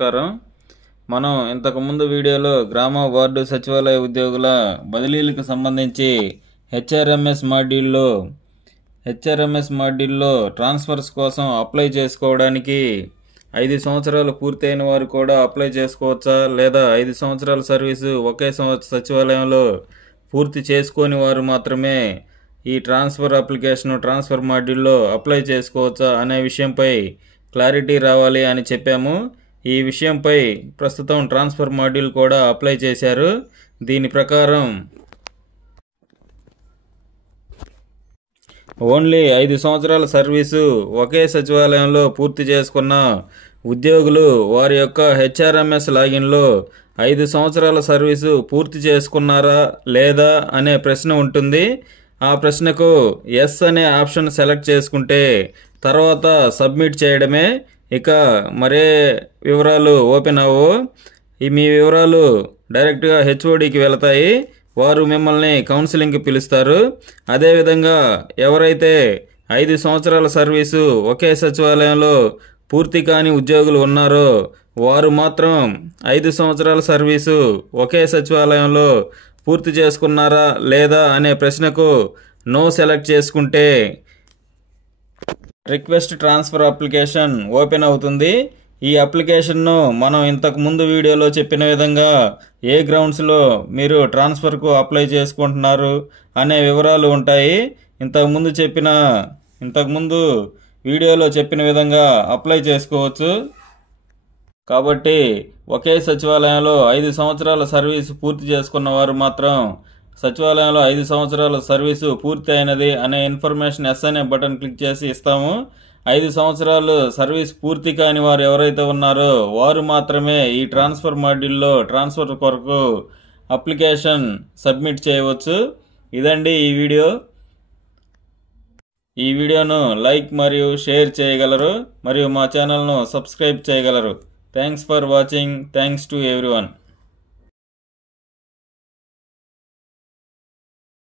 నమస్కారం. మనం ఇంతకు ముందు వీడియోలో గ్రామ వార్డు సచివాలయ ఉద్యోగుల బదిలీలకు సంబంధించి హెచ్ఆర్ఎంఎస్ మాడ్యూల్లో ట్రాన్స్ఫర్స్ కోసం అప్లై చేసుకోవడానికి 5 సంవత్సరాలు పూర్తయిన వారు కూడా అప్లై చేసుకోవచ్చా, లేదా 5 సంవత్సరాల సర్వీసు ఒకే సచివాలయంలో పూర్తి చేసుకొని వారు మాత్రమే ఈ ట్రాన్స్ఫర్ మాడ్యూల్లో అప్లై చేసుకోవచ్చా అనే విషయంపై క్లారిటీ రావాలి అని చెప్పాము. ఈ విషయంపై ప్రస్తుతం ట్రాన్స్ఫర్ మాడ్యూల్ కూడా అప్లై చేశారు. దీని ప్రకారం ఓన్లీ 5 సంవత్సరాల సర్వీసు ఒకే సచివాలయంలో పూర్తి చేసుకున్న ఉద్యోగులు వారి యొక్క హెచ్ఆర్ఎంఎస్ లాగిన్లో 5 సంవత్సరాల సర్వీసు పూర్తి చేసుకున్నారా లేదా అనే ప్రశ్న ఉంటుంది. ఆ ప్రశ్నకు ఎస్ అనే ఆప్షన్ సెలెక్ట్ చేసుకుంటే తర్వాత సబ్మిట్ చేయడమే. ఇక మరే వివరాలు ఓపెన్ అవ్వవు. మీ వివరాలు డైరెక్ట్గా హెచ్ఓడికి వెళతాయి. వారు మిమ్మల్ని కౌన్సిలింగ్కి పిలుస్తారు. అదేవిధంగా ఎవరైతే 5 సంవత్సరాల సర్వీసు ఒకే సచివాలయంలో పూర్తి కాని ఉద్యోగులు ఉన్నారో వారు మాత్రం 5 సంవత్సరాల సర్వీసు ఒకే సచివాలయంలో పూర్తి చేసుకున్నారా లేదా అనే ప్రశ్నకు నో సెలెక్ట్ చేసుకుంటే రిక్వెస్ట్ ట్రాన్స్ఫర్ అప్లికేషన్ ఓపెన్ అవుతుంది. ఈ అప్లికేషన్ను మనం ఇంతకు ముందు వీడియోలో చెప్పిన విధంగా ఏ గ్రౌండ్స్లో మీరు ట్రాన్స్ఫర్కు అప్లై చేసుకుంటున్నారు అనే వివరాలు ఉంటాయి. ఇంతకుముందు వీడియోలో చెప్పిన విధంగా అప్లై చేసుకోవచ్చు. కాబట్టి ఒకే సచివాలయంలో 5 సంవత్సరాల సర్వీసు పూర్తి చేసుకున్న వారు మాత్రం సచివాలయంలో 5 సంవత్సరాల సర్వీసు పూర్తి అయినది అనే ఇన్ఫర్మేషన్ ఎస్ అనే బటన్ క్లిక్ చేసి ఇస్తాము. 5 సంవత్సరాలు సర్వీస్ పూర్తి కాని వారు ఎవరైతే ఉన్నారో వారు మాత్రమే ఈ ట్రాన్స్ఫర్ మాడ్యూల్లో ట్రాన్స్ఫర్ కొరకు అప్లికేషన్ సబ్మిట్ చేయవచ్చు. ఇదండి ఈ వీడియో. ఈ వీడియోను లైక్ మరియు షేర్ చేయగలరు మరియు మా ఛానల్ను సబ్స్క్రైబ్ చేయగలరు. Thanks for watching. Thanks to everyone.